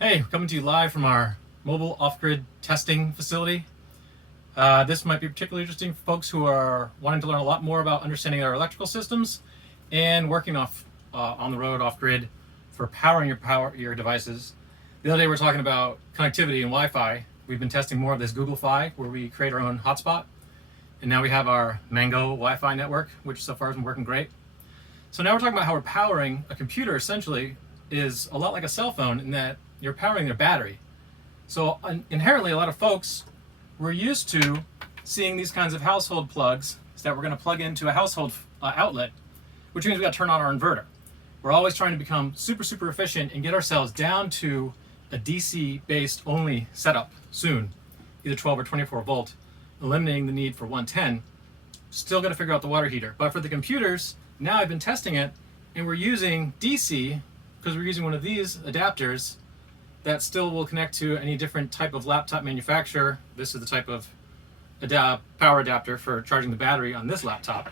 Hey, coming to you live from our mobile off-grid testing facility. This might be particularly interesting for folks who are wanting to learn a lot more about understanding our electrical systems and working on the road off-grid for powering your devices. The other day we were talking about connectivity and Wi-Fi. We've been testing more of this Google Fi, where we create our own hotspot, and now we have our Magno Wi-Fi network, which so far has been working great. So now we're talking about how we're powering a computer. Essentially is a lot like a cell phone in that you're powering their battery. So inherently, a lot of folks were used to seeing these kinds of household plugs that we're going to plug into a household outlet, which means we got to turn on our inverter. We're always trying to become super efficient and get ourselves down to a DC based only setup soon, either 12 or 24 volt, eliminating the need for 110. Still got to figure out the water heater. But for the computers, now I've been testing it, and we're using DC because we're using one of these adapters that still will connect to any different type of laptop manufacturer. This is the type of power adapter for charging the battery on this laptop.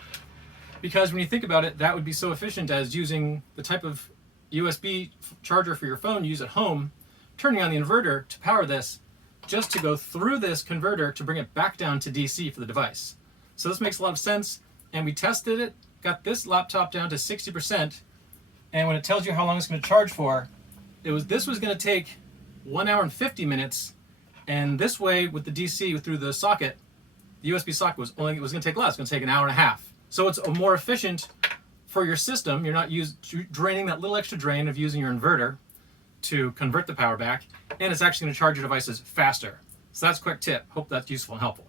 Because when you think about it, that would be so efficient as using the type of USB charger for your phone you use at home, turning on the inverter to power this, just to go through this converter to bring it back down to DC for the device. So this makes a lot of sense, and we tested it, got this laptop down to 60%, and when it tells you how long it's going to charge for, this was going to take 1 hour and 50 minutes, and this way with the DC through the socket, the USB socket was going to take less. It's going to take an hour and a half. So it's more efficient for your system. You're not draining that little extra drain of using your inverter to convert the power back, and it's actually going to charge your devices faster. So that's a quick tip. Hope that's useful and helpful.